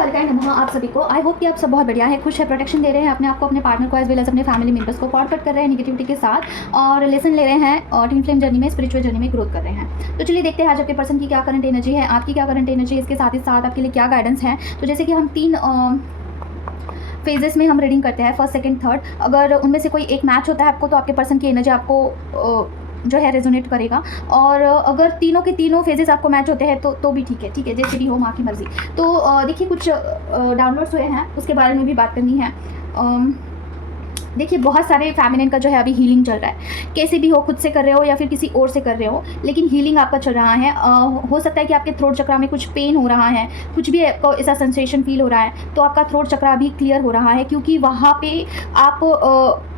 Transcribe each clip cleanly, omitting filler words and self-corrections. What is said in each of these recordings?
कालिकाय नमः आप सभी को। आई होप कि आप सब बहुत बढ़िया है, खुश है, प्रोटेक्शन दे रहे हैं अपने आप को, अपने पार्टनर को, एज वेल एज अपने फैमिली मेंबर्स को कॉर्ड कट कर रहे हैं निगेटिविटी के साथ और लेसन ले रहे हैं और ट्विन फ्लेम जर्नी में, स्पिरिचुअल जर्नी में ग्रोथ कर रहे हैं। तो चलिए देखते हैं आज आपके पर्सन की क्या करंट एनर्जी है, आपकी क्या करंट एनर्जी है, इसके साथ ही साथ आपके लिए क्या गाइडेंस है। तो जैसे कि हम 3 फेजेस में हम रीडिंग करते हैं, फर्स्ट, सेकंड, थर्ड। अगर उनमें से कोई एक मैच होता है आपको तो आपके पर्सन की एनर्जी आपको जो है रेजोनेट करेगा, और अगर तीनों के तीनों फेजेस आपको मैच होते हैं तो भी ठीक है, जैसे भी हो, माँ की मर्जी। तो देखिए कुछ डाउनलोड्स हुए हैं, उसके बारे में भी बात करनी है। देखिए बहुत सारे फेमिनिन का जो है अभी हीलिंग चल रहा है, कैसे भी हो, खुद से कर रहे हो या फिर किसी और से कर रहे हो, लेकिन हीलिंग आपका चल रहा है। हो सकता है कि आपके थ्रोट चक्रा में कुछ पेन हो रहा है, कुछ भी आपको ऐसा सेंसेशन फील हो रहा है, तो आपका थ्रोट चक्रा अभी क्लियर हो रहा है, क्योंकि वहाँ पे आप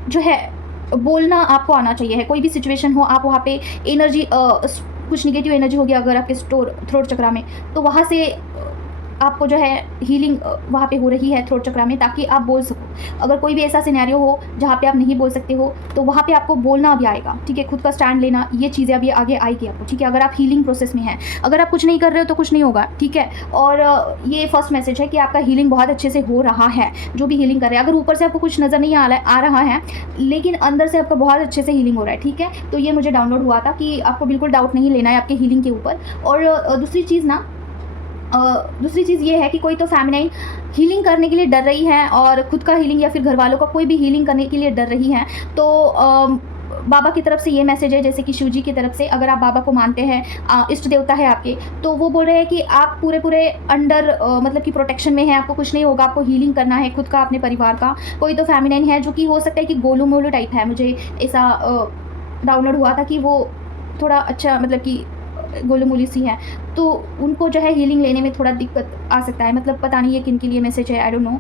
जो है बोलना आपको आना चाहिए है। कोई भी सिचुएशन हो, आप वहाँ पे एनर्जी कुछ निगेटिव एनर्जी होगी अगर आपके थ्रोट चक्रा में, तो वहाँ से आपको जो है हीलिंग वहाँ पे हो रही है थ्रोट चक्रा में, ताकि आप बोल सको। अगर कोई भी ऐसा सिनेरियो हो जहाँ पे आप नहीं बोल सकते हो तो वहाँ पे आपको बोलना भी आएगा, ठीक है। खुद का स्टैंड लेना, ये चीज़ें अभी आगे आएगी आपको, ठीक है। अगर आप हीलिंग प्रोसेस में हैं, अगर आप कुछ नहीं कर रहे हो तो कुछ नहीं होगा, ठीक है। और ये फर्स्ट मैसेज है कि आपका हीलिंग बहुत अच्छे से हो रहा है, जो भी हीलिंग कर रहे हैं। अगर ऊपर से आपको कुछ नज़र नहीं आ रहा है, लेकिन अंदर से आपका बहुत अच्छे से हीलिंग हो रहा है, ठीक है। तो ये मुझे डाउनलोड हुआ था कि आपको बिल्कुल डाउट नहीं लेना है आपके हीलिंग के ऊपर। और दूसरी चीज़ ये है कि कोई तो फेमिनाइन हीलिंग करने के लिए डर रही है, और खुद का हीलिंग या फिर घर वालों का कोई भी हीलिंग करने के लिए डर रही है। तो बाबा की तरफ से ये मैसेज है, जैसे कि शिव जी की तरफ से, अगर आप बाबा को मानते हैं, इष्ट देवता है आपके, तो वो बोल रहे हैं कि आप पूरे अंडर मतलब कि प्रोटेक्शन में है, आपको कुछ नहीं होगा, आपको हीलिंग करना है खुद का, अपने परिवार का। कोई तो फेमिनाइन है जो कि हो सकता है कि गोलू मोलू टाइप है, मुझे ऐसा डाउनलोड हुआ था कि वो थोड़ा अच्छा मतलब कि गोलू मोली सी है, तो उनको जो है हीलिंग लेने में थोड़ा दिक्कत आ सकता है। मतलब पता नहीं है किन के लिए मैसेज है, आई डोंट नो,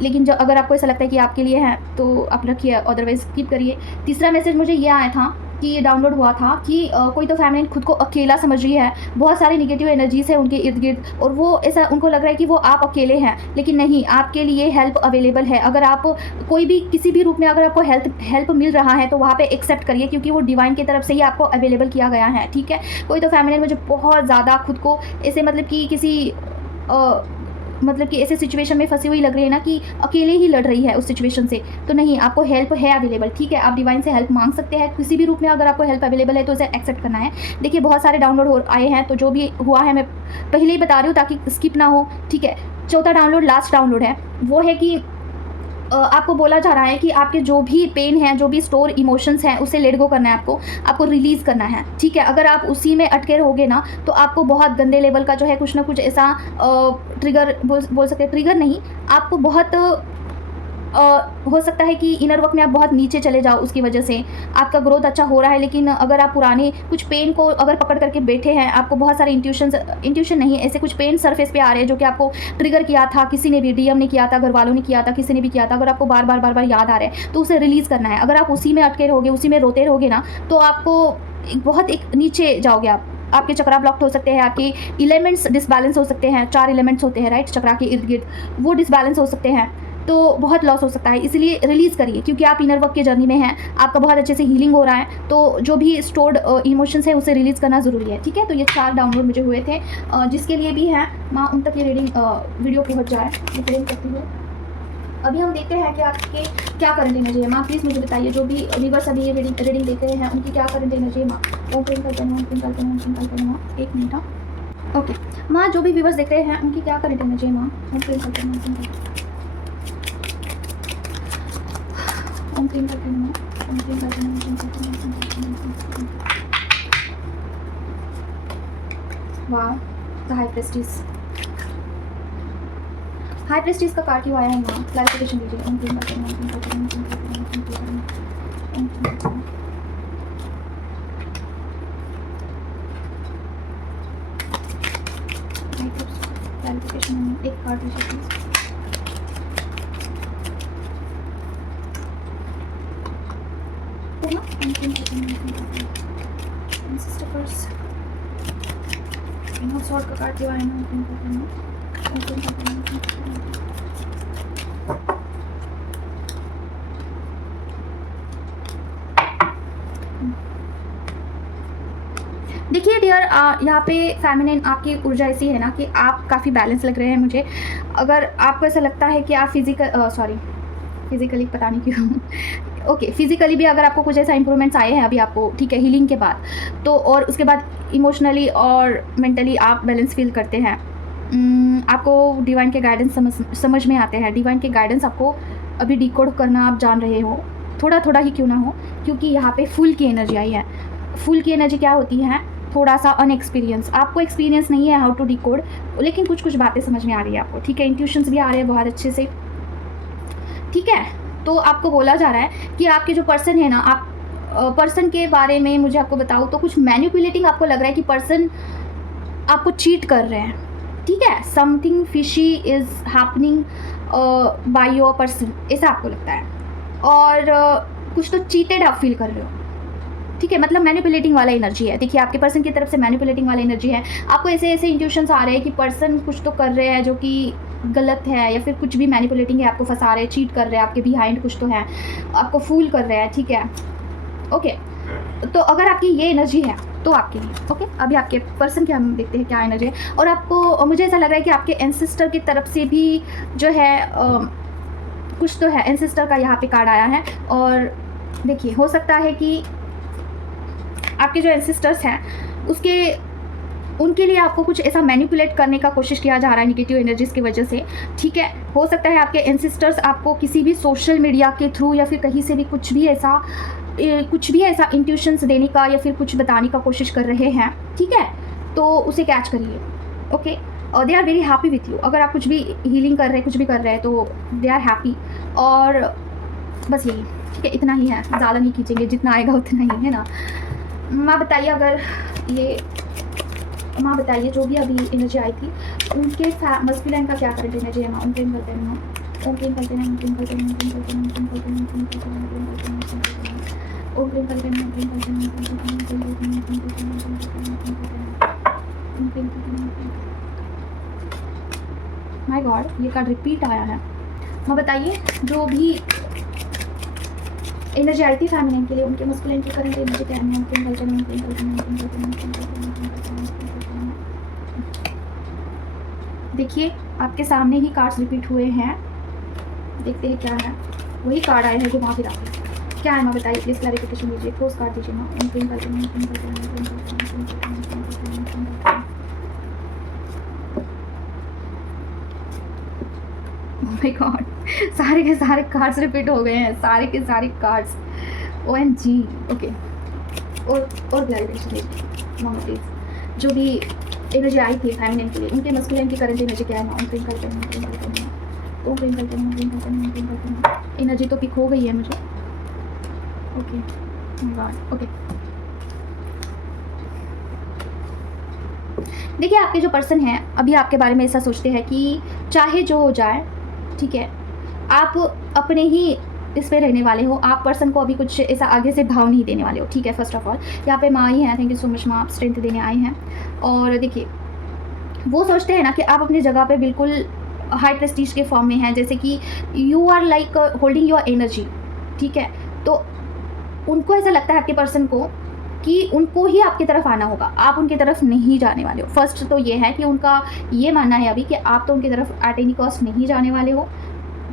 लेकिन जो अगर आपको ऐसा लगता है कि आपके लिए है तो आप रखिए, अदरवाइज स्किप करिए। तीसरा मैसेज मुझे ये आया था कि ये डाउनलोड हुआ था कि कोई तो फैमिली खुद को अकेला समझ रही है, बहुत सारी निगेटिव एनर्जीज है उनके इर्द गिर्द, और वो ऐसा उनको लग रहा है कि वो आप अकेले हैं, लेकिन नहीं, आपके लिए हेल्प अवेलेबल है। अगर आप कोई भी किसी भी रूप में अगर आपको हेल्प मिल रहा है तो वहाँ पे एक्सेप्ट करिए, क्योंकि वो डिवाइन की तरफ से ही आपको अवेलेबल किया गया है, ठीक है। कोई तो फैमिली मुझे बहुत ज़्यादा खुद को ऐसे मतलब कि किसी मतलब कि ऐसे सिचुएशन में फंसी हुई लग रही है ना, कि अकेले ही लड़ रही है उस सिचुएशन से, तो नहीं, आपको हेल्प है अवेलेबल, ठीक है। आप डिवाइन से हेल्प मांग सकते हैं किसी भी रूप में, अगर आपको हेल्प अवेलेबल है तो उसे एक्सेप्ट करना है। देखिए बहुत सारे डाउनलोड आए हैं, तो जो भी हुआ है मैं पहले ही बता रही हूँ ताकि स्किप ना हो, ठीक है। चौथा डाउनलोड, लास्ट डाउनलोड है, वो है कि आपको बोला जा रहा है कि आपके जो भी पेन है, जो भी स्टोर इमोशंस हैं, उसे लेट गो करना है, आपको रिलीज़ करना है, ठीक है। अगर आप उसी में अटके रहोगे ना तो आपको बहुत गंदे लेवल का जो है कुछ ना कुछ ऐसा ट्रिगर बोल सकते हैं, ट्रिगर नहीं, आपको बहुत हो सकता है कि इनर वर्क में आप बहुत नीचे चले जाओ, उसकी वजह से आपका ग्रोथ अच्छा हो रहा है, लेकिन अगर आप पुराने कुछ पेन को अगर पकड़ करके बैठे हैं, आपको बहुत सारे इंट्यूशन नहीं, ऐसे कुछ पेन सरफेस पे आ रहे हैं जो कि आपको ट्रिगर किया था किसी ने भी, डीएम ने किया था, घर वालों ने किया था, किसी ने भी किया था, अगर आपको बार बार याद आ रहे हैं तो उसे रिलीज़ करना है। अगर आप उसी में अटके रहोगे, उसी में रोते रहोगे ना, तो आपको बहुत एक नीचे जाओगे आपके चक्रा ब्लॉक्ड हो सकते हैं, आपके एलिमेंट्स डिसबैलेंस हो सकते हैं। 4 एलिमेंट्स होते हैं राइट चक्रा के इर्द गिर्द, वो डिसबैलेंस हो सकते हैं, तो बहुत लॉस हो सकता है। इसलिए रिलीज़ करिए, क्योंकि आप इनर वर्क के जर्नी में हैं, आपका बहुत अच्छे से हीलिंग हो रहा है, तो जो भी स्टोर्ड इमोशंस है उसे रिलीज़ करना ज़रूरी है, ठीक है। तो ये 4 डाउनलोड मुझे हुए थे, जिसके लिए भी है माँ उन तक ये रीडिंग वीडियो पहुँच जाए, मैं प्रेम करती हूँ। अभी हम देखते हैं कि आपके क्या करंट एनर्जी है। माँ प्लीज़ मुझे बताइए, जो भी व्यूअर्स अभी ये रीडिंग देख रहे हैं उनकी क्या करंट एनर्जी है। माँ ओम प्रेम करते हैं माँ, एक मिनट। हाँ ओके माँ, जो भी व्यूअर्स देख रहे हैं उनकी क्या करंट एनर्जी है। माँ ओम प्रेम करते हैं, वाह, द हाई प्रेस्टिज का कार्ड क्यों आया है माँ, क्लैरिफिकेशन दीजिए। क्लैरिफिकेशन एक कार्ड दीजिए प्लीज। सॉर्ट का कार्ड क्यों आया ना, देखिए डियर यहाँ पे फेमिनिन आपकी ऊर्जा ऐसी है ना कि आप काफ़ी बैलेंस लग रहे हैं मुझे। अगर आपको ऐसा लगता है कि आप फिज़िकली पता नहीं क्यों ओके फिज़िकली भी अगर आपको कुछ ऐसा इंप्रूवमेंट्स आए हैं अभी आपको, ठीक है, हीलिंग के बाद, तो और उसके बाद इमोशनली और मेंटली आप बैलेंस फील करते हैं, आपको डिवाइन के गाइडेंस समझ में आते हैं। डिवाइन के गाइडेंस आपको अभी डिकोड करना आप जान रहे हो, थोड़ा थोड़ा ही क्यों ना हो, क्योंकि यहाँ पे फुल की एनर्जी आई है। फुल की एनर्जी क्या होती है? थोड़ा सा अनएक्सपीरियंस, आपको एक्सपीरियंस नहीं है हाउ टू डिकोड, लेकिन कुछ कुछ बातें समझ में आ रही है आपको, ठीक है, इंट्यूशंस भी आ रहे हैं बहुत अच्छे से, ठीक है। तो आपको बोला जा रहा है कि आपके जो पर्सन है ना, आप पर्सन के बारे में मुझे आपको बताऊँ तो कुछ मैनिपुलेटिंग आपको लग रहा है कि पर्सन आपको चीट कर रहे हैं, ठीक है, something fishy is happening by your person, ऐसा आपको लगता है। और कुछ तो चीटेड आप फील कर रहे हो, ठीक है, मतलब मैनिपुलेटिंग वाला एनर्जी है। देखिए आपके पर्सन की तरफ से मैनिपुलेटिंग वाला एनर्जी है। आपको ऐसे ऐसे इंट्यूशंस आ रहे हैं कि पर्सन कुछ तो कर रहे हैं जो कि गलत है, या फिर कुछ भी मैनिपुलेटिंग है, आपको फंसा रहे हैं, चीट कर रहे हैं, आपके बिहाइंड कुछ तो है, आपको फूल कर रहे हैं, ठीक है, ओके। तो अगर आपकी ये एनर्जी है तो आपके लिए ओके। अभी आपके पर्सन की हम देखते हैं क्या एनर्जी है। और आपको मुझे ऐसा लग रहा है कि आपके एंसेस्टर की तरफ से भी जो है कुछ तो है, एंसेस्टर का यहाँ पे कार्ड आया है। और देखिए हो सकता है कि आपके जो एंसेस्टर्स हैं उनके लिए आपको कुछ ऐसा मैनिपुलेट करने का कोशिश किया जा रहा है नेगेटिव एनर्जीज़ की वजह से, ठीक है। हो सकता है आपके एंसेस्टर्स आपको किसी भी सोशल मीडिया के थ्रू या फिर कहीं से भी कुछ भी ऐसा इंट्यूशंस देने का या फिर कुछ बताने का कोशिश कर रहे हैं, ठीक है, तो उसे कैच करिए, ओके। और they are very happy with you. अगर आप कुछ भी हीलिंग कर रहे हैं, कुछ भी कर रहे हैं, तो दे आर हैप्पी। और बस यही, ठीक है, इतना ही है, ज़्यादा नहीं खींचेंगे, जितना आएगा उतना ही, है ना। माँ बताइए, अगर ये माँ बताइए जो भी अभी एनर्जी आई थी उनके मस्कुलिन का क्या करंट एनर्जी है माँ, उनके करते हैं माँ, ओम क्लीम करते हैं, क्लीम करते हैं, क्लीम करते हैं, क्लीम करते हैं, क्लीम करते हैं, क्लीम करते हैं, ओम क्लीम करते हैं, क्लीम करते हैं, क्लीम करते हैं, क्लीम करते हैं, क्लीम करते हैं, क्लीम करते हैं, क्लीम करते हैं। माय गॉड, ये कार्ड रिपीट आया है। माँ बताइए जो भी एनर्जी आई थी फेमिनिन के लिए, उनके मस्कुलिन की करंट एनर्जी क्या है? क्लीम करते हैं, क्लीम करते हैं, क्लीम करते हैं, क्लीम करते हैं, क्लीम करते हैं। देखिए आपके सामने ही कार्ड्स रिपीट हुए हैं, देखते हैं क्या है। वही कार्ड आए हैं जो वहाँ फिर आते क्या है माँ बताइए, प्लीज़ क्लैरिफिकेशन दीजिए, ठोस कार्ड दीजिए माँ। क्लीम करते हैं, क्लीम करते हैं, क्लीम करते हैं, क्लीम करते हैं, क्लीम करते हैं, क्लीम करते हैं। ओह माय गॉड, सारे के सारे कार्ड्स रिपीट हो गए हैं, सारे के सारे कार्ड्स, OMG, ओके। और क्लैरिफिकेशन दीजिए माँ प्लीज़, जो भी एनर्जी आई थी फेमिनिन के लिए, उनके मस्कुलिन की करंट एनर्जी क्या है माँ? क्लीम करते हैं, क्लीम करते हैं, तो क्लीम करते हैं, क्लीम करते हैं, क्लीम करते हैं। एनर्जी तो पिक हो गई है मुझे, ओके गॉड, ओके। देखिए आपके जो पर्सन हैं अभी आपके बारे में ऐसा सोचते हैं कि चाहे जो हो जाए, ठीक है, आप अपने ही इस पे रहने वाले हो, आप पर्सन को अभी कुछ ऐसा आगे से भाव नहीं देने वाले हो, ठीक है। फर्स्ट ऑफ ऑल यहाँ पे माँ ही हैं, थैंक यू सो मच माँ, आप स्ट्रेंथ देने आए हैं। और देखिए वो सोचते हैं ना कि आप अपनी जगह पे बिल्कुल हाई प्रेस्टीज के फॉर्म में हैं, जैसे कि you are like holding your energy, ठीक है। तो उनको ऐसा लगता है आपके पर्सन को कि उनको ही आपकी तरफ आना होगा, आप उनकी तरफ नहीं जाने वाले हो। फर्स्ट तो ये है कि उनका ये मानना है अभी कि आप तो उनकी तरफ एट एनी कॉस्ट नहीं जाने वाले हो,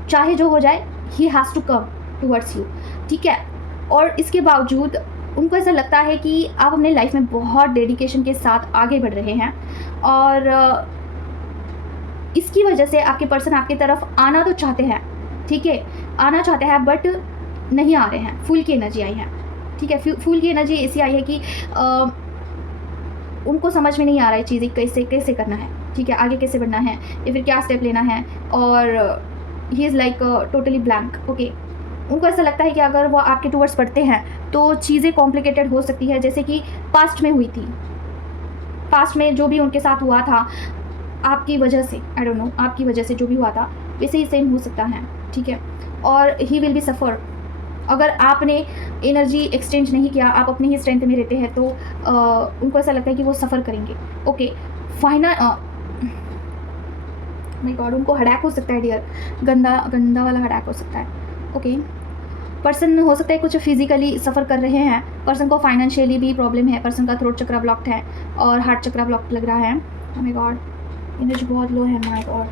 चाहे जो हो जाए, he has to come towards you, ठीक है। और इसके बावजूद उनको ऐसा लगता है कि आप अपने लाइफ में बहुत डेडिकेशन के साथ आगे बढ़ रहे हैं, और इसकी वजह से आपके पर्सन आपकी तरफ आना तो चाहते हैं, ठीक है, आना चाहते हैं, बट नहीं आ रहे हैं। फूल की एनर्जी आई है, ठीक है। फूल की एनर्जी ऐसी आई है कि उनको समझ में नहीं आ रहा है चीज़ें कैसे करना है, ठीक है, आगे कैसे बढ़ना है या फिर क्या स्टेप लेना है, और he is like totally blank, okay. उनको ऐसा लगता है कि अगर वो आपके टूवर्ड्स बढ़ते हैं तो चीज़ें कॉम्प्लिकेटेड हो सकती है, जैसे कि पास्ट में हुई थी, पास्ट में जो भी उनके साथ हुआ था आपकी वजह से, आई डोंट नो, आपकी वजह से जो भी हुआ था वैसे ही सेम हो सकता है, ठीक है। और ही विल बी सफ़र, अगर आपने एनर्जी एक्सचेंज नहीं किया, आप अपनी ही स्ट्रेंथ में रहते हैं, तो उनको ऐसा लगता है कि वो सफ़र करेंगे, ओके। फाइनल माय गॉड, उनको हड़ैक हो सकता है डियर, गंदा वाला हड़ैक हो सकता है, ओके। पर्सन हो सकता है कुछ फिजिकली सफ़र कर रहे हैं, पर्सन को फाइनेंशियली भी प्रॉब्लम है, पर्सन का थ्रोट चक्रा ब्लॉक्ड है और हार्ट चक्रा ब्लॉक्ड लग रहा है। ओह माय गॉड, एनर्जी बहुत लो है माय गॉड।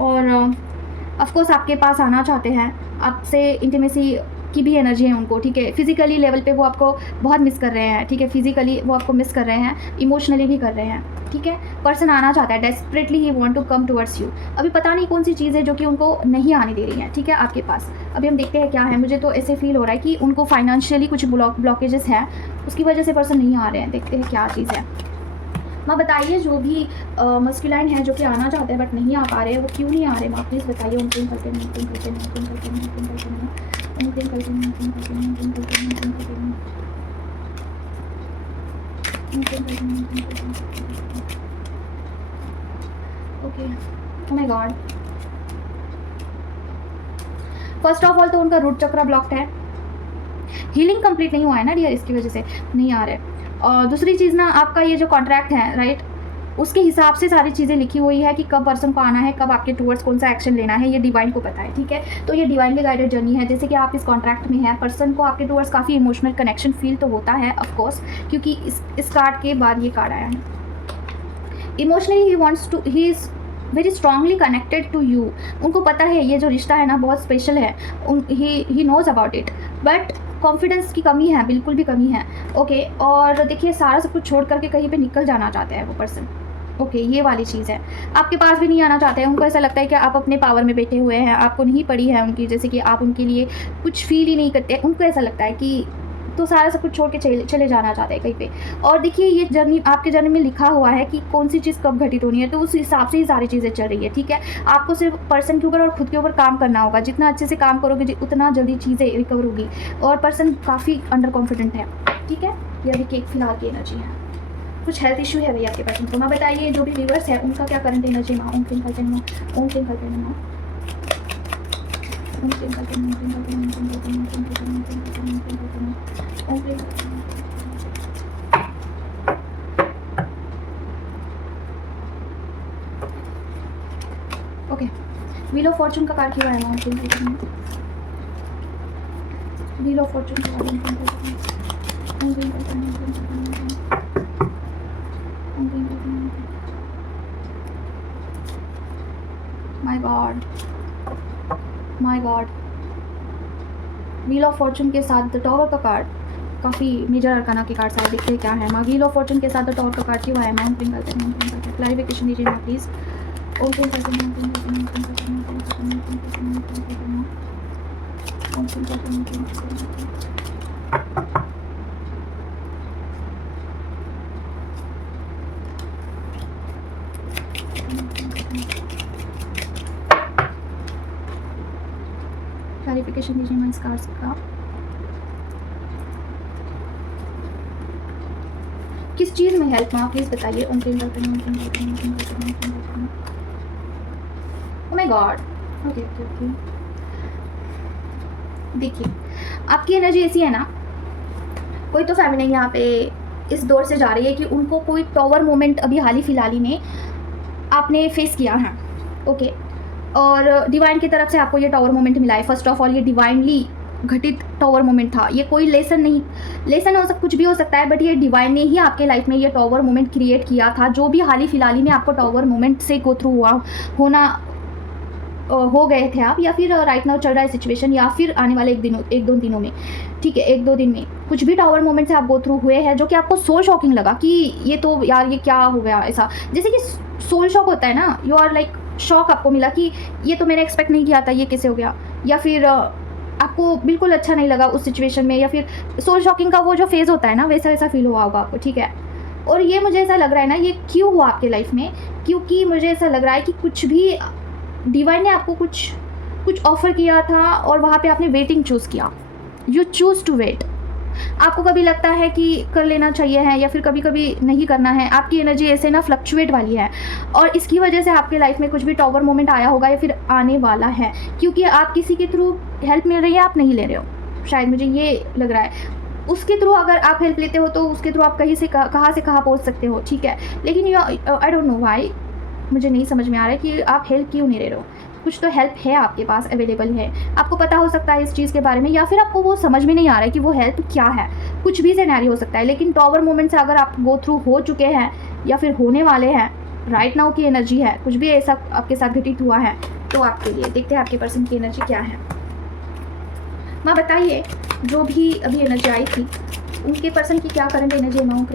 और ऑफ कोर्स आपके पास आना चाहते हैं, आपसे इंटीमेसी की भी एनर्जी है उनको, ठीक है। फिजिकली लेवल पे वो आपको बहुत मिस कर रहे हैं, ठीक है। फिजिकली वो आपको मिस कर रहे हैं, इमोशनली भी कर रहे हैं, ठीक है। पर्सन आना चाहता है, desperately he want to come towards you. अभी पता नहीं कौन सी चीज़ है जो कि उनको नहीं आने दे रही है, ठीक है, आपके पास। अभी हम देखते हैं क्या है। मुझे तो ऐसे फील हो रहा है कि उनको फाइनेंशियली कुछ ब्लॉकेजेस हैं, उसकी वजह से पर्सन नहीं आ रहे हैं। देखते हैं क्या चीज़ है। माँ बताइए, जो भी मस्कुलाइन है जो कि आना चाहते हैं बट नहीं आ पा रहे हैं, वो क्यों नहीं आ रहे माँ, प्लीज़ बताइए। उनके करते नहीं, उनके करते नहीं, उनके करते नहीं, उनके करते नहीं, उनके करते नहीं, उनके करते नहीं, उनके करते नहीं, उनके करते नहीं, उनके करते नहीं, उनके करते नहीं। Okay, oh my God. First of all तो उनका रूट चक्रा ब्लॉक्ड है, हीलिंग कंप्लीट नहीं हुआ है ना डियर, इसकी वजह से नहीं आ रहे। और दूसरी चीज़ ना, आपका ये जो कॉन्ट्रैक्ट है राइट, उसके हिसाब से सारी चीज़ें लिखी हुई है कि कब पर्सन को आना है, कब आपके टूवर्ड्स कौन सा एक्शन लेना है, ये डिवाइन को पता है, ठीक है। तो ये डिवाइनली गाइडेड जर्नी है। जैसे कि आप इस कॉन्ट्रैक्ट में है, पर्सन को आपके टूवर्ड्स काफ़ी इमोशनल कनेक्शन फील तो होता है ऑफ कोर्स, क्योंकि इस कार्ड के बाद ये कार्ड आया है। Emotionally he is very strongly connected to you. उनको पता है ये जो रिश्ता है ना बहुत स्पेशल है, he knows about it, but confidence की कमी है, बिल्कुल भी कमी है। ओके, और देखिए सारा सब कुछ छोड़ करके कहीं पे निकल जाना चाहते हैं वो पर्सन। ओके, ये वाली चीज़ है। आपके पास भी नहीं आना चाहते हैं, उनको ऐसा लगता है कि आप अपने पावर में बैठे हुए हैं, आपको नहीं पड़ी है उनकी, जैसे कि आप उनके लिए कुछ फील ही नहीं करते। उनको ऐसा लगता है कि तो सारा सब कुछ छोड़ के चले जाना चाहते हैं कहीं पे। और देखिए ये जर्नी, आपके जर्नी में लिखा हुआ है कि कौन सी चीज़ कब घटित होनी है, तो उस हिसाब से ही सारी चीज़ें चल रही है, ठीक है। आपको सिर्फ पर्सन के ऊपर और खुद के ऊपर काम करना होगा। जितना अच्छे से काम करोगे उतना जल्दी चीज़ें रिकवर होगी। और पर्सन काफ़ी अंडर कॉन्फिडेंट है, ठीक है। ये अभी केक फिलहाल की एनर्जी है। कुछ हेल्थ इशू है भैया आपके पर्सन को। मैं बताइए जो भी व्यूअर्स है उनका क्या करंट एनर्जी माँ। ओम क्लीम करते हैं, ओम क्लीम करते हैं, ओम क्लीम करते हैं, ओम क्लीम करते हैं, ओम क्लीम करते हैं, ओम क्लीम करते हैं, ओम क्लीम करते हैं, ओम क्लीम करते हैं, ओम क्लीम करते हैं। ओके, व्हील ऑफ फॉर्चून का कार्ड क्यों आया माँ। ओम क्लीम करते हैं, व्हील ऑफ फॉर्चून का कार्ड, ओम क्लीम करते हैं, ओम क्लीम करते हैं, ओम क्लीम करते हैं, ओम क्लीम करते हैं। My God, my God. Wheel of Fortune के साथ द टॉवर का कार्ड, काफ़ी मेजर अरकाना के कार्ड सारे दिखते हैं क्या है माँ। व्हील ऑफ फॉर्चून के साथ द टॉवर का कार्ड क्यों आया माँ। ओम क्लीम करते हैं, ओम क्लीम करते हैं, क्लैरिफिकेशन दीजिए माँ प्लीज़। ओम क्लीम करते हैं, ओम क्लीम करते हैं, ओम क्लीम करते हैं, ओम क्लीम करते हैं, ओम क्लीम करते हैं, ओम क्लीम करते हैं, ओम क्लीम करते हैं, ओम क्लीम करते हैं। क्लैरिफिकेशन दीजिए मैं इस कार्ड का। किस चीज़ में हेल्प माँ प्लीज़ बताइए। ओम क्लीम करते हैं, ओम क्लीम करते हैं, ओम क्लीम करते हैं, ओम क्लीम करते हैं। Oh my God. Okay okay okay, देखिए आपकी एनर्जी ऐसी है ना, कोई तो फेमिनिन यहाँ पे इस दौर से जा रही है कि उनको कोई टॉवर मोमेंट अभी हाल ही फिलहाल ही में आपने फेस किया है। ओके, और डिवाइन की तरफ से आपको ये टॉवर मोमेंट मिला है। फर्स्ट ऑफ ऑल ये डिवाइनली घटित टॉवर मोमेंट था। ये कोई लेसन नहीं, लेसन हो सकता, कुछ भी हो सकता है, बट ये डिवाइन ने ही आपके लाइफ में ये टॉवर मोमेंट क्रिएट किया था। जो भी हाल ही फिलहाल ही में आपको टॉवर मोमेंट से गो थ्रू हो गए थे आप, या फिर राइट नाउ चल रहा है सिचुएशन, या फिर आने वाले एक दो दिनों में, ठीक है, एक दो दिन में कुछ भी टावर मोमेंट से आप गो थ्रू हुए हैं जो कि आपको सोल शॉकिंग लगा कि ये तो यार ये क्या हो गया ऐसा। जैसे कि सोल शॉक होता है ना, यू आर लाइक शॉक आपको मिला कि ये तो मैंने एक्सपेक्ट नहीं किया था, ये कैसे हो गया। या फिर आपको बिल्कुल अच्छा नहीं लगा उस सिचुएशन में, या फिर सोल शॉकिंग का वो जो फेज़ होता है ना, वैसा वैसा फील हुआ होगा आपको, ठीक है। और ये मुझे ऐसा लग रहा है ना, ये क्यों हुआ आपके लाइफ में, क्योंकि मुझे ऐसा लग रहा है कि कुछ भी डिवाइन ने आपको कुछ ऑफ़र किया था और वहाँ पे आपने वेटिंग चूज़ किया। You choose to wait. आपको कभी लगता है कि कर लेना चाहिए है, या फिर कभी कभी नहीं करना है। आपकी एनर्जी ऐसे ना फ्लक्चुएट वाली है, और इसकी वजह से आपके लाइफ में कुछ भी टॉवर मोमेंट आया होगा या फिर आने वाला है, क्योंकि आप किसी के थ्रू हेल्प मिल रही है, आप नहीं ले रहे हो, शायद मुझे ये लग रहा है। उसके थ्रू अगर आप हेल्प लेते हो तो उसके थ्रू आप कहाँ से कहाँ पहुँच सकते हो, ठीक है। लेकिन आई डोंट नो व्हाई मुझे नहीं समझ में आ रहा है कि आप हेल्प क्यों नहीं ले रहे हो। कुछ तो हेल्प है आपके पास, अवेलेबल है, आपको पता हो सकता है इस चीज़ के बारे में, या फिर आपको वो समझ में नहीं आ रहा है कि वो हेल्प क्या है। कुछ भी सिनेरियो हो सकता है, लेकिन टॉवर मोमेंट से अगर आप गो थ्रू हो चुके हैं या फिर होने वाले हैं, राइट नाउ की एनर्जी है, कुछ भी ऐसा आपके साथ घटित हुआ है तो आपके लिए देखते हैं आपके पर्सन की एनर्जी क्या है। माँ बताइए, जो भी अभी एनर्जी आई थी उनके पर्सन की क्या करंट एनर्जी है। माँ Om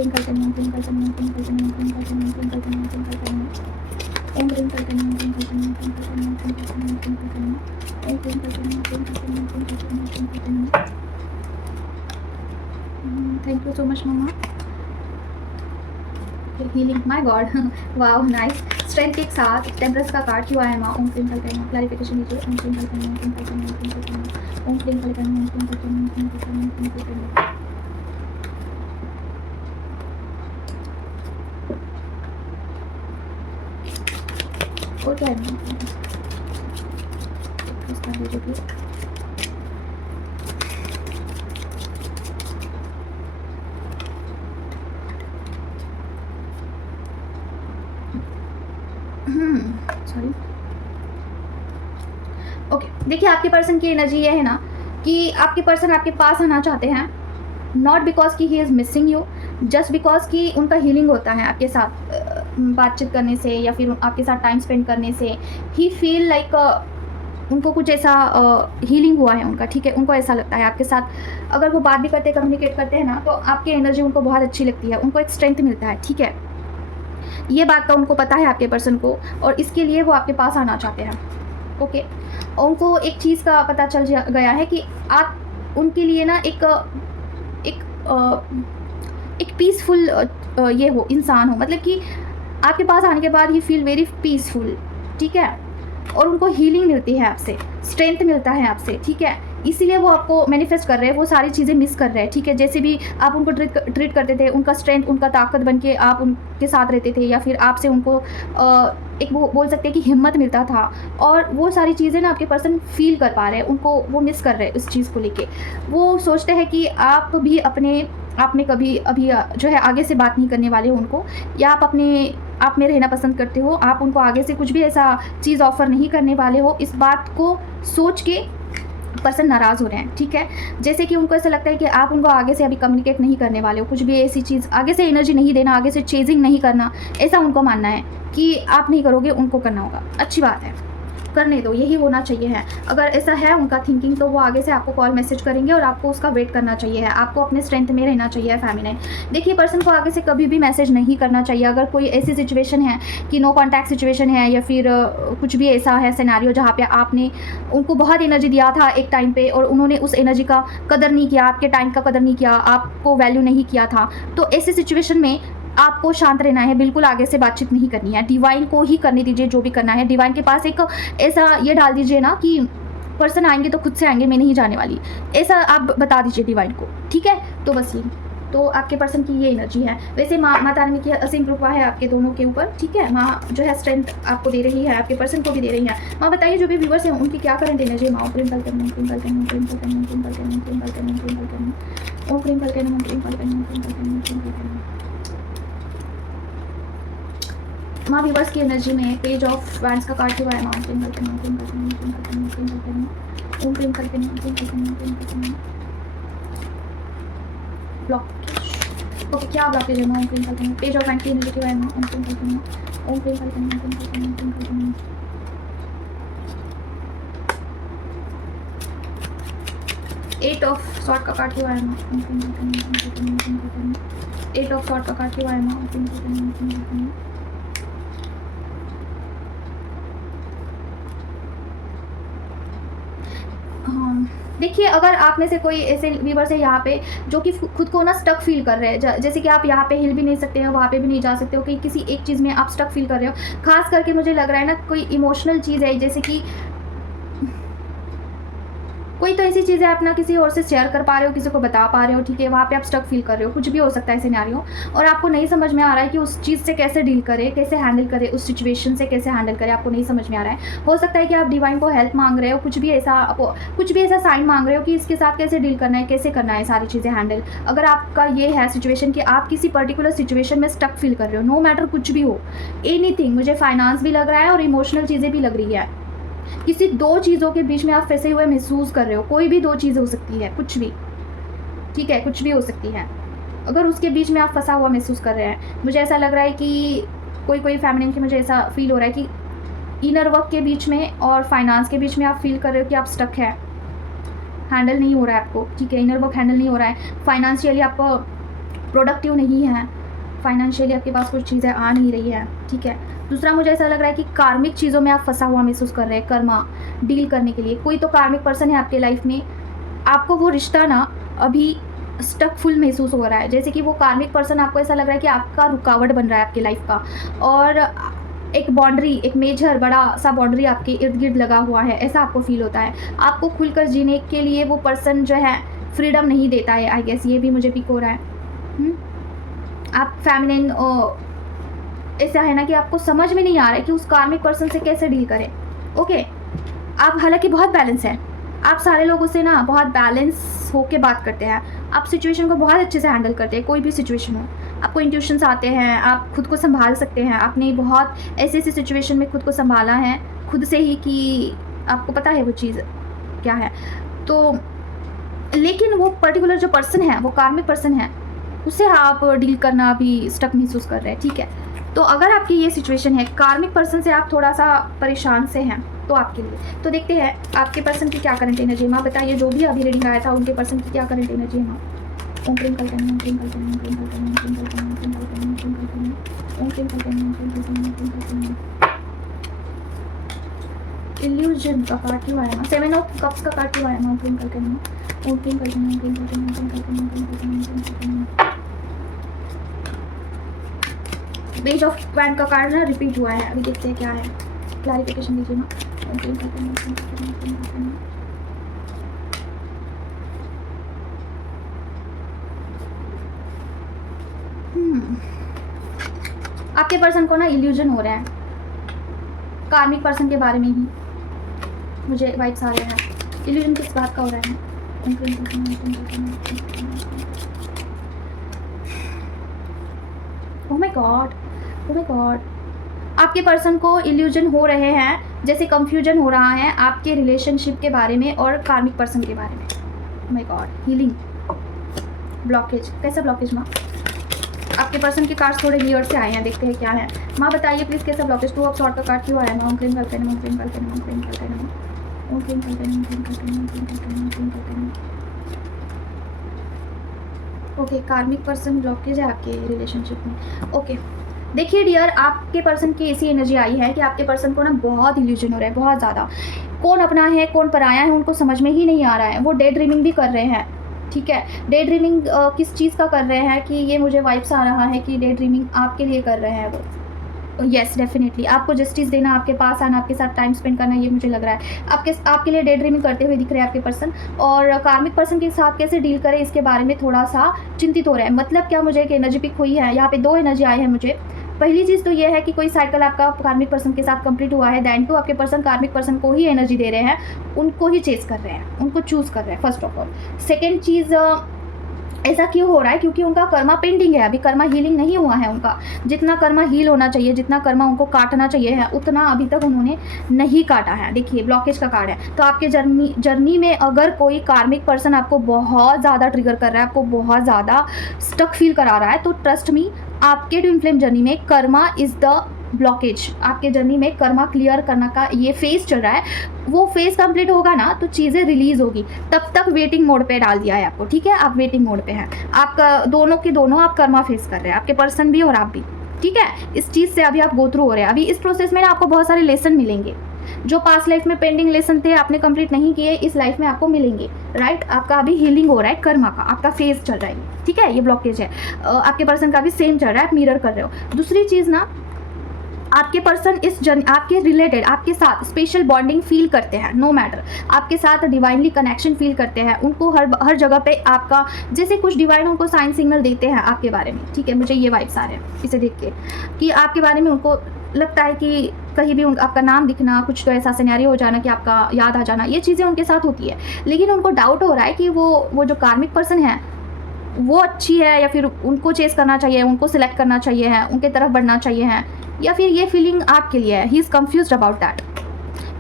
thank you so much मामा। Healing, my God, wow nice. Strength के साथ टेम्परेंस का कार्ड क्यों आया माँ? ओम क्लीन करते हैं, क्लैरिफिकेशन दीजिए। ओम क्लीन करते हैं, ओम क्लीन करते हैं, ओम क्लीन करते हैं, ओम क्लीन करते हैं, ओम क्लीन करते हैं, ओम क्लीन करते हैं, ओम क्लीन करते हैं। और क्या है इसका दीजिए प्लीज। Sorry, okay. देखिए आपके पर्सन की एनर्जी ये है ना कि आपके पर्सन आपके पास आना चाहते हैं, नॉट बिकॉज कि he is missing you, just because कि उनका हीलिंग होता है आपके साथ बातचीत करने से या फिर आपके साथ टाइम स्पेंड करने से। ही फील लाइक उनको कुछ ऐसा हीलिंग हुआ है उनका, ठीक है, उनको ऐसा लगता है आपके साथ अगर वो बात भी करते हैं, कम्युनिकेट करते हैं ना, तो आपकी एनर्जी उनको बहुत अच्छी लगती है, उनको एक स्ट्रेंथ मिलता है, ठीक है। ये बात का उनको पता है आपके पर्सन को, और इसके लिए वो आपके पास आना चाहते हैं, ओके। उनको एक चीज़ का पता चल गया है कि आप उनके लिए ना एक पीसफुल ये हो, इंसान हो, मतलब कि आपके पास आने के बाद ही फील वेरी पीसफुल, ठीक है, और उनको हीलिंग मिलती है आपसे, स्ट्रेंथ मिलता है आपसे, ठीक है। इसीलिए वो आपको मैनिफेस्ट कर रहे हैं, वो सारी चीज़ें मिस कर रहे हैं, ठीक है। जैसे भी आप उनको ट्रीट करते थे, उनका स्ट्रेंथ, उनका ताकत बन के आप उनके साथ रहते थे, या फिर आपसे उनको एक वो बोल सकते हैं कि हिम्मत मिलता था, और वो सारी चीज़ें ना आपके पर्सन फील कर पा रहे हैं, उनको वो मिस कर रहे हैं उस चीज़ को लेके। वो सोचते हैं कि आप भी आप में कभी अभी जो है आगे से बात नहीं करने वाले हो उनको, या आप में रहना पसंद करते हो, आप उनको आगे से कुछ भी ऐसा चीज़ ऑफ़र नहीं करने वाले हो। इस बात को सोच के पर्सन नाराज़ हो रहे हैं, ठीक है। जैसे कि उनको ऐसा लगता है कि आप उनको आगे से अभी कम्युनिकेट नहीं करने वाले हो, कुछ भी ऐसी चीज़ आगे से एनर्जी नहीं देना, आगे से चेजिंग नहीं करना, ऐसा उनको मानना है कि आप नहीं करोगे, उनको करना होगा। अच्छी बात है, करने दो, यही होना चाहिए है। अगर ऐसा है उनका थिंकिंग, तो वो आगे से आपको कॉल मैसेज करेंगे और आपको उसका वेट करना चाहिए है, आपको अपने स्ट्रेंथ में रहना चाहिए, फेमिनिन। देखिए पर्सन को आगे से कभी भी मैसेज नहीं करना चाहिए अगर कोई ऐसी सिचुएशन है कि नो कॉन्टैक्ट सिचुएशन है, या फिर कुछ भी ऐसा है सिनेरियो जहाँ पे आपने उनको बहुत एनर्जी दिया था एक टाइम पे और उन्होंने उस एनर्जी का कदर नहीं किया, आपके टाइम का कदर नहीं किया, आपको वैल्यू नहीं किया था। तो ऐसी सिचुएशन में आपको शांत रहना है, बिल्कुल आगे से बातचीत नहीं करनी है, डिवाइन को ही करने दीजिए जो भी करना है। डिवाइन के पास एक ऐसा ये डाल दीजिए ना कि पर्सन आएंगे तो खुद से आएंगे, मैं नहीं जाने वाली, ऐसा आप बता दीजिए डिवाइन को, ठीक है। तो बस ये तो आपके पर्सन की ये एनर्जी है। वैसे माता रानी की असीम कृपा है आपके दोनों के ऊपर, ठीक है। माँ जो है स्ट्रेंथ आपको दे रही है, आपके पर्सन को भी दे रही है। माँ बताइए जो भी व्यूवर्स हैं उनकी क्या करंट एनर्जी है। माँ प्रेम कल करना, प्रेम कल करना, प्रेम कल करना, प्रेम कल करना, प्रेम कल करना, प्रेम कल करना, ओम प्रेम कल करना, प्रेम कल करना, प्रेम कल करना, प्रेम कल करना। माँ व्यूवर्स की एनर्जी में पेज ऑफ वैंड्स का कार्ड हुआ है। माँ प्रेम कल करना, प्रेम कल करना, प्रेम कल करना, प्रेम कल करना, ओम प्रेम कल करना, प्रेम कल करना, प्रेम कल करना। ब्लॉक, ओके, क्या ब्लॉकेज है? माँ ओम प्रेम कल करना, पेज ऑफ वैंड्स की एनर्जी हुआ है। माँ ओम प्रेम कल करना, ओम प्रेम कल करना, प्रेम कल करना, प्रेम कल करना। एट ऑफ सॉर्ड का कार्ड हुआ है। माँ ओम प्रेम कल करना, प्रेम कल करना, प्रेम कल करना। एट ऑफ सॉर्ड का कार्ड हुआ है। माँ ओम प्रेम कल करना, प्रेम कल करना। देखिए अगर आप में से कोई ऐसे व्यूवर्स है यहाँ पे जो कि खुद को ना स्टक फील कर रहे हैं, जैसे कि आप यहाँ पे हिल भी नहीं सकते हो, वहाँ पे भी नहीं जा सकते हो, कि किसी एक चीज़ में आप स्टक फील कर रहे हो। खास करके मुझे लग रहा है ना कोई इमोशनल चीज़ है, जैसे कि कोई तो ऐसी चीज़ें आप ना किसी और से शेयर कर पा रहे हो, किसी को बता पा रहे हो, ठीक है, वहाँ पे आप स्टक फील कर रहे हो, कुछ भी हो सकता है सिनेरियो, और आपको नहीं समझ में आ रहा है कि उस चीज़ से कैसे डील करें, कैसे हैंडल करें, उस सिचुएशन से कैसे हैंडल करें, आपको नहीं समझ में आ रहा है। हो सकता है कि आप डिवाइन को हेल्प मांग रहे हो, कुछ भी ऐसा साइन मांग रहे हो कि इसके साथ कैसे डील करना है, कैसे करना है सारी चीज़ें हैंडल। अगर आपका ये है सिचुएशन कि आप किसी पर्टिकुलर सिचुएशन में स्टक फील कर रहे हो, नो मैटर कुछ भी हो, एनीथिंग, मुझे फाइनेंस भी लग रहा है और इमोशनल चीज़ें भी लग रही है, किसी दो चीज़ों के बीच में आप फंसे हुए महसूस कर रहे हो, कोई भी दो चीज़ हो सकती है, कुछ भी, ठीक है, कुछ भी हो सकती है। अगर उसके बीच में आप फंसा हुआ महसूस कर रहे हैं, मुझे ऐसा लग रहा है कि कोई फेमिनिन की, मुझे ऐसा फील हो रहा है कि इनर वर्क के बीच में और फाइनेंस के बीच में आप फील कर रहे हो कि आप स्टक है, हैंडल नहीं हो रहा है आपको, ठीक है, इनर वर्क हैंडल नहीं हो रहा है, फाइनेंशियली आपको प्रोडक्टिव नहीं है, फाइनेंशियली आपके पास कुछ चीज़ें आ नहीं रही है, ठीक है। दूसरा, मुझे ऐसा लग रहा है कि कार्मिक चीज़ों में आप फंसा हुआ महसूस कर रहे हैं, कर्मा डील करने के लिए कोई तो कार्मिक पर्सन है आपके लाइफ में, आपको वो रिश्ता ना अभी स्टक फुल महसूस हो रहा है, जैसे कि वो कार्मिक पर्सन आपको ऐसा लग रहा है कि आपका रुकावट बन रहा है आपकी लाइफ का, और एक बाउंड्री, एक मेजर बड़ा सा बाउंड्री आपके इर्द गिर्द लगा हुआ है, ऐसा आपको फील होता है। आपको खुलकर जीने के लिए वो पर्सन जो है फ्रीडम नहीं देता है, आई गेस, ये भी मुझे पिक हो रहा है। आप फेमिनिन ऐसा है ना कि आपको समझ में नहीं आ रहा है कि उस कार्मिक पर्सन से कैसे डील करें। ओके, आप हालांकि बहुत बैलेंस है, आप सारे लोगों से ना बहुत बैलेंस होके बात करते हैं, आप सिचुएशन को बहुत अच्छे से हैंडल करते हैं, कोई भी सिचुएशन हो, आपको इंट्यूशंस आते हैं, आप खुद को संभाल सकते हैं, आपने बहुत ऐसी सिचुएशन में खुद को संभाला है खुद से ही कि आपको पता है वो चीज़ क्या है। तो लेकिन वो पर्टिकुलर जो पर्सन है, वो कार्मिक पर्सन है, उससे आप डील करना अभी स्टक महसूस कर रहे हैं, ठीक है। तो अगर आपकी ये सिचुएशन है, कार्मिक पर्सन से आप थोड़ा सा परेशान से हैं, तो आपके लिए तो देखते हैं आपके पर्सन की क्या करंट एनर्जी है। माँ बताइए, जो भी अभी रीडिंग आया था उनके पर्सन की क्या करंट एनर्जी है। माँ ओम क्रीम कल करना, ओम क्रीम कल करना, ओम क्रीम कल करना, ओम क्रीम कल करना, ओम क्रीम कल करना, ओम क्रीम कल करना, ओम क्रीम कल करना, ओम क्रीम कल करना, ओम क्रीम कल करना। इल्यूजन का कार्ड क्यों आया? 7 ऑफ कप्स का कार्ड क्यों आया? ओम क्रीम कल करना, ओम क्रीम कल करना, ओम क्रीम कल करना, ओम क्रीम कल करना, ओम क्रीम कल करना, ओम क्रीम कल करना। पेज ऑफ वैंड का कार्ड ना रिपीट हुआ है, अभी देखते हैं क्या है, क्लैरिफिकेशन दीजिए ना। आपके पर्सन को ना इल्यूजन हो रहा है, कार्मिक पर्सन के बारे में ही मुझे वाइब्स आ रहे हैं। इल्यूजन किस बात का हो रहा है? Oh my God, oh my God, आपके पर्सन को इल्यूजन हो रहे हैं, जैसे कंफ्यूजन हो रहा है आपके रिलेशनशिप के बारे में और कार्मिक पर्सन के बारे में। Oh my God, healing, blockage, कैसा ब्लॉकेज माँ? आपके पर्सन के कार्ड्स थोड़े वियर्ड से आए हैं, देखते हैं क्या है। माँ बताइए प्लीज़ कैसा ब्लॉकेज? 2 ऑफ सॉर्ड का कार्ड क्यों आया? माँ ओम क्रीम कल करना, ओम क्रीम कल करना, ओम क्रीम कल करना, ओम क्रीम कल करना, ओम क्रीम कल करना, ओम क्रीम कल करना, ओम क्रीम कल करना। ओके, कार्मिक पर्सन ब्लॉकेज है आपके रिलेशनशिप में। ओके, देखिए डियर, आपके पर्सन की ऐसी एनर्जी आई है कि आपके पर्सन को ना बहुत इल्यूजन हो रहा है, बहुत ज़्यादा। कौन अपना है कौन पराया है उनको समझ में ही नहीं आ रहा है। वो डे ड्रीमिंग भी कर रहे हैं, ठीक है। डे ड्रीमिंग किस चीज़ का कर रहे हैं कि ये मुझे वाइब्स आ रहा है कि डे ड्रीमिंग आपके लिए कर रहे हैं वो। येस डेफिनेटली, आपको जस्टिस देना, आपके पास आना, आपके साथ टाइम स्पेंड करना, ये मुझे लग रहा है आपके लिए डे ड्रीमिंग करते हुए दिख रहे हैं आपके पर्सन। और कार्मिक पर्सन के साथ कैसे डील करें इसके बारे में थोड़ा सा चिंतित हो रहे हैं। मतलब क्या, मुझे एक एनर्जी पिक हुई है यहाँ पे, 2 एनर्जी आए हैं मुझे। पहली चीज़ तो ये है कि कोई साइकिल आपका कार्मिक पर्सन के साथ कंप्लीट हुआ है, दैन टू आपके पर्सन कार्मिक पर्सन को ही एनर्जी दे रहे हैं, उनको ही चेस कर रहे हैं, उनको चूज़ कर रहे हैं फर्स्ट ऑफ ऑल। सेकेंड चीज़, ऐसा क्यों हो रहा है? क्योंकि उनका कर्मा पेंडिंग है, अभी कर्मा हीलिंग नहीं हुआ है उनका। जितना कर्मा हील होना चाहिए, जितना कर्मा उनको काटना चाहिए है, उतना अभी तक उन्होंने नहीं काटा है। देखिए ब्लॉकेज का कार्ड है। तो आपके जर्नी में अगर कोई कार्मिक पर्सन आपको बहुत ज़्यादा ट्रिगर कर रहा है, आपको बहुत ज़्यादा स्टक फील करा रहा है, तो ट्रस्ट मी, आपके ट्विन फ्लेम जर्नी में कर्मा इज़ द ब्लॉकेज। आपके जर्नी में कर्मा क्लियर करना का ये फेज़ चल रहा है, वो फेज़ कंप्लीट होगा ना तो चीज़ें रिलीज़ होगी। तब तक वेटिंग मोड पे डाल दिया है आपको, ठीक है। आप वेटिंग मोड पे हैं, आपका दोनों के दोनों आप कर्मा फेस कर रहे हैं, आपके पर्सन भी और आप भी, ठीक है। इस चीज़ से अभी आप गो थ्रू हो रहे हैं। अभी इस प्रोसेस में ना आपको बहुत सारे लेसन मिलेंगे, जो पास्ट लाइफ में पेंडिंग लेसन थे, आपने कंप्लीट नहीं किए, इस लाइफ में आपको मिलेंगे, राइट। आपका अभी हीलिंग हो रहा है कर्मा का, आपका फेज चल रहा है, ठीक है। ये ब्लॉकेज है, आपके पर्सन का भी सेम चल रहा है, आप मिरर कर रहे हो। दूसरी चीज़ ना, आपके पर्सन इस आपके रिलेटेड आपके साथ स्पेशल बॉन्डिंग फील करते हैं, नो मैटर, आपके साथ डिवाइनली कनेक्शन फील करते हैं। उनको हर जगह पे आपका जैसे कुछ डिवाइन उनको साइन सिग्नल देते हैं आपके बारे में, ठीक है, मुझे ये वाइब्स आ रहे हैं इसे देख के कि आपके बारे में उनको लगता है कि कहीं भी आपका नाम दिखना, कुछ तो ऐसा सिनेरियो हो जाना कि आपका याद आ जाना, ये चीज़ें उनके साथ होती है। लेकिन उनको डाउट हो रहा है कि वो जो कार्मिक पर्सन है वो अच्छी है या फिर उनको चेस करना चाहिए, उनको सिलेक्ट करना चाहिए है, उनके तरफ बढ़ना चाहिए है, या फिर ये फीलिंग आपके लिए है। He is confuse about that,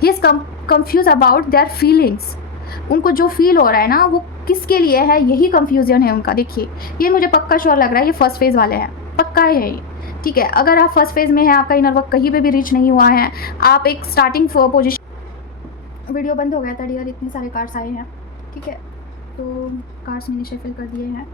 he is confuse about their feelings. उनको जो फील हो रहा है ना वो किसके लिए है, यही कन्फ्यूजन है उनका। देखिए ये मुझे पक्का श्योर लग रहा है, ये फर्स्ट फेज़ वाले हैं, पक्का है ये, ठीक है। अगर आप फर्स्ट फेज़ में हैं, आपका इनर वर्क कहीं पे भी रीच नहीं हुआ है, आप एक स्टार्टिंग पोजिशन। वीडियो बंद हो गया था डियर, इतने सारे कार्ड्स आए हैं, ठीक है, तो कार्ड्स मैंने शफल कर दिए हैं।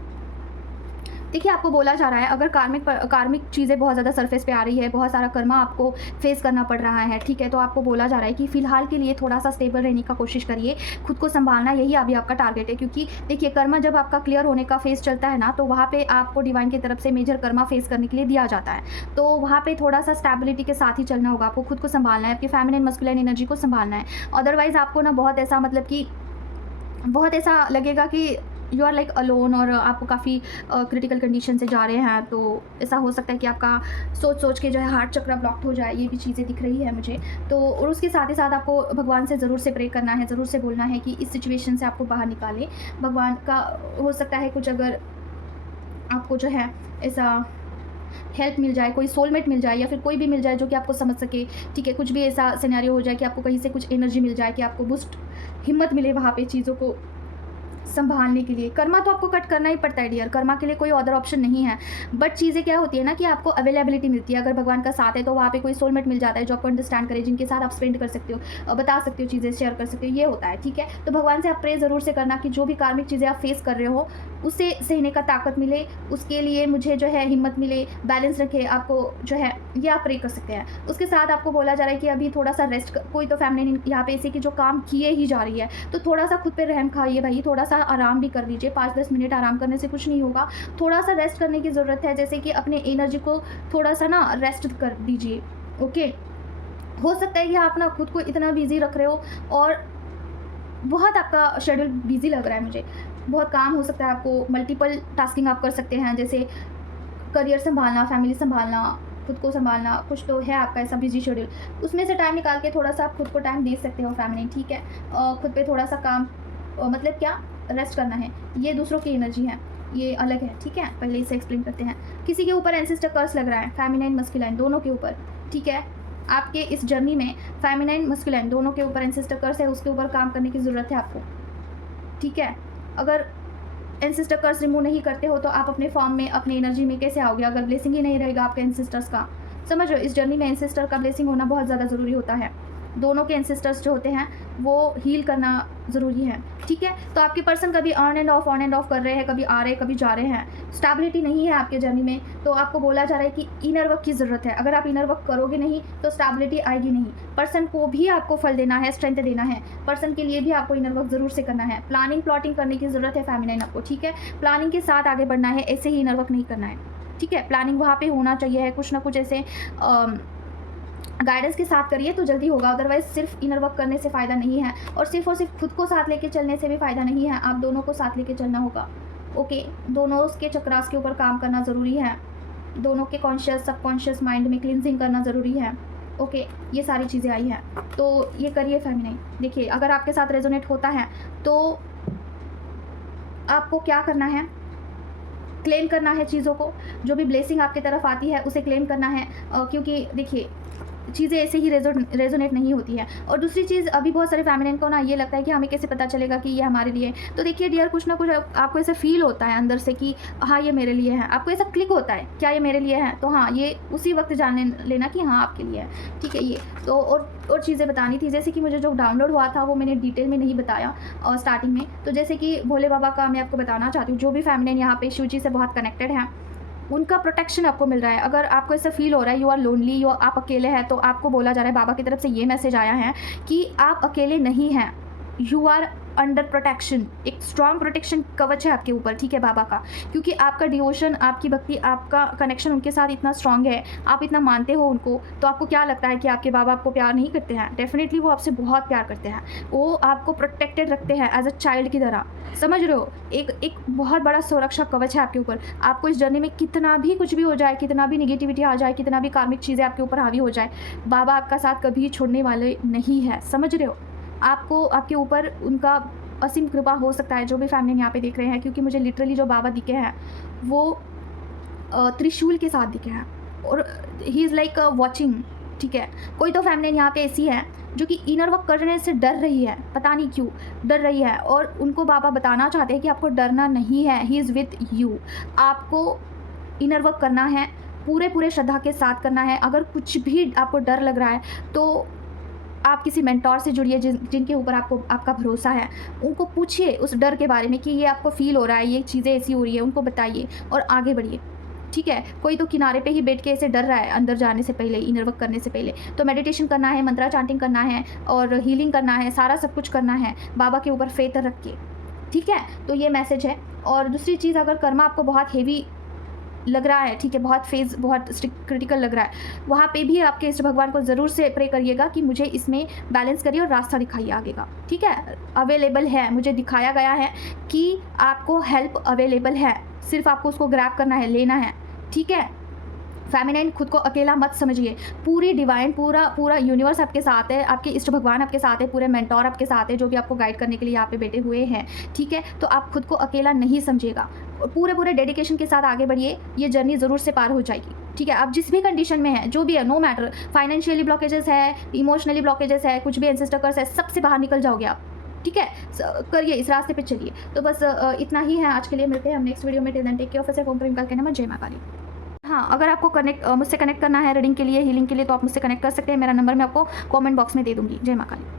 देखिए आपको बोला जा रहा है अगर कार्मिक चीज़ें बहुत ज़्यादा सरफेस पे आ रही है, बहुत सारा कर्मा आपको फेस करना पड़ रहा है, ठीक है, तो आपको बोला जा रहा है कि फ़िलहाल के लिए थोड़ा सा स्टेबल रहने का कोशिश करिए, खुद को संभालना, यही अभी आपका टारगेट है। क्योंकि देखिए कर्मा जब आपका क्लियर होने का फेस चलता है ना, तो वहाँ पर आपको डिवाइन की तरफ से मेजर कर्मा फेस करने के लिए दिया जाता है। तो वहाँ पर थोड़ा सा स्टेबिलिटी के साथ ही चलना होगा, आपको खुद को संभालना है, आपकी फेमिनिन मस्कुलिन एनर्जी को संभालना है। अदरवाइज़ आपको ना बहुत ऐसा मतलब कि बहुत ऐसा लगेगा कि यू आर लाइक अलोन और आप काफ़ी क्रिटिकल कंडीशन से जा रहे हैं। तो ऐसा हो सकता है कि आपका सोच के जो है हार्ट चक्र ब्लॉक्ड हो जाए, ये भी चीज़ें दिख रही है मुझे। तो और उसके साथ ही साथ आपको भगवान से ज़रूर से प्रे करना है, ज़रूर से बोलना है कि इस सिचुएशन से आपको बाहर निकालें। भगवान का हो सकता है कुछ अगर आपको जो है ऐसा हेल्प मिल जाए, कोई सोलमेट मिल जाए या फिर कोई भी मिल जाए जो कि आपको समझ सके, ठीक है, कुछ भी ऐसा सिनेरियो हो जाए कि आपको कहीं से कुछ एनर्जी मिल जाए, कि आपको बूस्ट हिम्मत मिले वहाँ पे चीज़ों को संभालने के लिए। कर्मा तो आपको कट करना ही पड़ता है डियर, कर्मा के लिए कोई अदर ऑप्शन नहीं है। बट चीज़ें क्या होती है ना कि आपको अवेलेबिलिटी मिलती है, अगर भगवान का साथ है तो वहाँ पे कोई सोलमेट मिल जाता है जो आपको अंडरस्टैंड करे, जिनके साथ आप स्पेंड कर सकते हो, बता सकते हो, चीज़ें शेयर कर सकते हो, ये होता है, ठीक है। तो भगवान से आप प्रे ज़रूर से करना कि जो भी कार्मिक चीज़ें आप फेस कर रहे हो उसे सहने का ताकत मिले, उसके लिए मुझे जो है हिम्मत मिले, बैलेंस रखे, आपको जो है ये आप प्रे कर सकते हैं। उसके साथ आपको बोला जा रहा है कि अभी थोड़ा सा रेस्ट, कोई तो फैमिली यहाँ पे ऐसे कि जो काम किए ही जा रही है, तो थोड़ा सा खुद पे रहम खाइए भाई, थोड़ा सा आराम भी कर लीजिए। 5-10 मिनट आराम करने से कुछ नहीं होगा, थोड़ा सा रेस्ट करने की ज़रूरत है, जैसे कि अपने एनर्जी को थोड़ा सा ना रेस्ट कर दीजिए। ओके, हो सकता है कि आप ना खुद को इतना बिजी रख रहे हो और बहुत आपका शेड्यूल बिजी लग रहा है मुझे, बहुत काम हो सकता है आपको, मल्टीपल टास्किंग आप कर सकते हैं, जैसे करियर संभालना, फैमिली संभालना, खुद को संभालना, कुछ तो है आपका ऐसा बिजी शेड्यूल, उसमें से टाइम निकाल के थोड़ा सा आप खुद को टाइम दे सकते हो फैमिली, ठीक है। खुद पे थोड़ा सा काम मतलब क्या रेस्ट करना है। ये दूसरों की एनर्जी है, ये अलग है, ठीक है, पहले इसे एक्सप्लेन करते हैं। किसी के ऊपर एंसेस्टर कर्स लग रहा है, फेमिनाइन मस्कुलाइन दोनों के ऊपर, ठीक है। आपके इस जर्नी में फेमिनाइन मस्कुलाइन दोनों के ऊपर एंसेस्टर कर्स है, उसके ऊपर काम करने की ज़रूरत है आपको, ठीक है। अगर एंसेस्टर कर्स रिमूव नहीं करते हो तो आप अपने फॉर्म में, अपनी एनर्जी में कैसे आओगे, अगर ब्लेसिंग ही नहीं रहेगा आपके एंसेस्टर्स का। समझ लो इस जर्नी में एंसेस्टर का ब्लेसिंग होना बहुत ज़्यादा ज़रूरी होता है। दोनों के एंसेस्टर्स जो होते हैं वो हील करना ज़रूरी है, ठीक है। तो आपके पर्सन कभी ऑन एंड ऑफ कर रहे हैं, कभी आ रहे कभी जा रहे हैं, स्टेबिलिटी नहीं है आपके जर्नी में। तो आपको बोला जा रहा है कि इनर वर्क की ज़रूरत है। अगर आप इनर वर्क करोगे नहीं तो स्टेबिलिटी आएगी नहीं। पर्सन को भी आपको फल देना है, स्ट्रेंथ देना है, पर्सन के लिए भी आपको इनर वर्क ज़रूर से करना है। प्लानिंग प्लॉटिंग करने की ज़रूरत है फेमिनाइन आपको, ठीक है। प्लानिंग के साथ आगे बढ़ना है, ऐसे ही इनर वर्क नहीं करना है, ठीक है। प्लानिंग वहाँ पर होना चाहिए है, कुछ ना कुछ ऐसे गाइडेंस के साथ करिए तो जल्दी होगा। अदरवाइज सिर्फ इनर वर्क करने से फ़ायदा नहीं है, और सिर्फ खुद को साथ लेके चलने से भी फ़ायदा नहीं है, आप दोनों को साथ लेके चलना होगा। ओके, दोनों के चक्रास के ऊपर काम करना ज़रूरी है, दोनों के कॉन्शियस सबकॉन्शियस माइंड में क्लिनजिंग करना ज़रूरी है। ओके, ये सारी चीज़ें आई हैं, तो ये करिए फेमिनाइन। देखिए अगर आपके साथ रेजोनेट होता है तो आपको क्या करना है, क्लेम करना है चीज़ों को, जो भी ब्लेसिंग आपकी तरफ आती है उसे क्लेम करना है, क्योंकि देखिए चीज़ें ऐसे ही रेजोनेट नहीं होती है। और दूसरी चीज़, अभी बहुत सारे फेमिनिन को ना ये लगता है कि हमें कैसे पता चलेगा कि ये हमारे लिए, तो देखिए डियर कुछ ना कुछ आपको ऐसा फील होता है अंदर से कि हाँ ये मेरे लिए है, आपको ऐसा क्लिक होता है क्या ये मेरे लिए है, तो हाँ ये उसी वक्त जान लेना कि हाँ आपके लिए है, ठीक है। ये तो और चीज़ें बतानी थी, जैसे कि मुझे जो डाउनलोड हुआ था वो मैंने डिटेल में नहीं बताया और स्टार्टिंग में, तो जैसे कि भोले बाबा का मैं आपको बताना चाहती हूँ, जो भी फेमिनिन यहाँ पे शिव जी से बहुत कनेक्टेड है उनका प्रोटेक्शन आपको मिल रहा है। अगर आपको ऐसा फील हो रहा है यू आर लोनली, आप अकेले हैं, तो आपको बोला जा रहा है, बाबा की तरफ से ये मैसेज आया है कि आप अकेले नहीं हैं, यू आर अंडर प्रोटेक्शन, एक स्ट्रॉन्ग प्रोटेक्शन कवच है आपके ऊपर, ठीक है, बाबा का, क्योंकि आपका डिवोशन, आपकी भक्ति, आपका कनेक्शन उनके साथ इतना स्ट्रॉन्ग है, आप इतना मानते हो उनको, तो आपको क्या लगता है कि आपके बाबा आपको प्यार नहीं करते हैं? डेफिनेटली वो आपसे बहुत प्यार करते हैं, वो आपको प्रोटेक्टेड रखते हैं एज अ चाइल्ड की तरह, समझ रहे हो? एक बहुत बड़ा सुरक्षा कवच है आपके ऊपर। आपको इस जर्नी में कितना भी कुछ भी हो जाए, कितना भी निगेटिविटी आ जाए, कितना भी कार्मिक चीज़ें आपके ऊपर हावी हो जाए, बाबा आपका साथ कभी छोड़ने वाले नहीं है, समझ रहे हो? आपको आपके ऊपर उनका असीम कृपा हो सकता है, जो भी फैमिली यहाँ पे देख रहे हैं, क्योंकि मुझे लिटरली जो बाबा दिखे हैं वो त्रिशूल के साथ दिखे हैं और ही इज़ लाइक वॉचिंग, ठीक है। कोई तो फैमिली यहाँ पे ऐसी है जो कि इनर वर्क करने से डर रही है, पता नहीं क्यों डर रही है, और उनको बाबा बताना चाहते हैं कि आपको डरना नहीं है, ही इज़ विथ यू। आपको इनर वर्क करना है, पूरे श्रद्धा के साथ करना है। अगर कुछ भी आपको डर लग रहा है तो आप किसी मेंटोर से जुड़िए जिनके ऊपर आपका भरोसा है, उनको पूछिए उस डर के बारे में कि ये आपको फील हो रहा है, ये चीज़ें ऐसी हो रही है, उनको बताइए और आगे बढ़िए, ठीक है। कोई तो किनारे पे ही बैठ के ऐसे डर रहा है अंदर जाने से पहले, इनर वर्क करने से पहले, तो मेडिटेशन करना है, मंत्रा चांटिंग करना है और हीलिंग करना है, सारा सब कुछ करना है बाबा के ऊपर फेथ रख के, ठीक है। तो ये मैसेज है। और दूसरी चीज़, अगर कर्मा आपको बहुत हेवी लग रहा है, ठीक है, बहुत फेज, बहुत क्रिटिकल लग रहा है, वहाँ पे भी आपके इष्ट भगवान को ज़रूर से प्रे करिएगा कि मुझे इसमें बैलेंस करिए और रास्ता दिखाइए आगे का, ठीक है। अवेलेबल है, मुझे दिखाया गया है कि आपको हेल्प अवेलेबल है, सिर्फ आपको उसको ग्रैब करना है, लेना है, ठीक है। फेमिनाइन, खुद को अकेला मत समझिए, पूरी डिवाइन, पूरा यूनिवर्स आपके साथ है, आपके इष्ट भगवान आपके साथ है, पूरे मेंटोर आपके साथ है जो भी आपको गाइड करने के लिए यहाँ पे बैठे हुए हैं, ठीक है। तो आप खुद को अकेला नहीं समझिएगा, पूरे डेडिकेशन के साथ आगे बढ़िए, ये जर्नी ज़रूर से पार हो जाएगी, ठीक है। आप जिस भी कंडीशन में हैं, जो भी है, नो मैटर, फाइनेंशियली ब्लॉकेजेस है, इमोशनली ब्लॉकेजेस है, कुछ भी एंसेस्टर कर्स है, सबसे बाहर निकल जाओगे आप, ठीक है। करिए, इस रास्ते पे चलिए। तो बस इतना ही है आज के लिए, मिलते हैं हम नेक्स्ट वीडियो में। Till then take care of yourself, Om प्रेम काल के नमः, जय मां काली। हाँ, अगर आपको मुझसे कनेक्ट करना है रीडिंग के लिए, हीलिंग के लिए, तो आप मुझसे कनेक्ट कर सकते हैं। मेरा नंबर मैं आपको कमेंट बॉक्स में दे दूँगी। जय मां काली।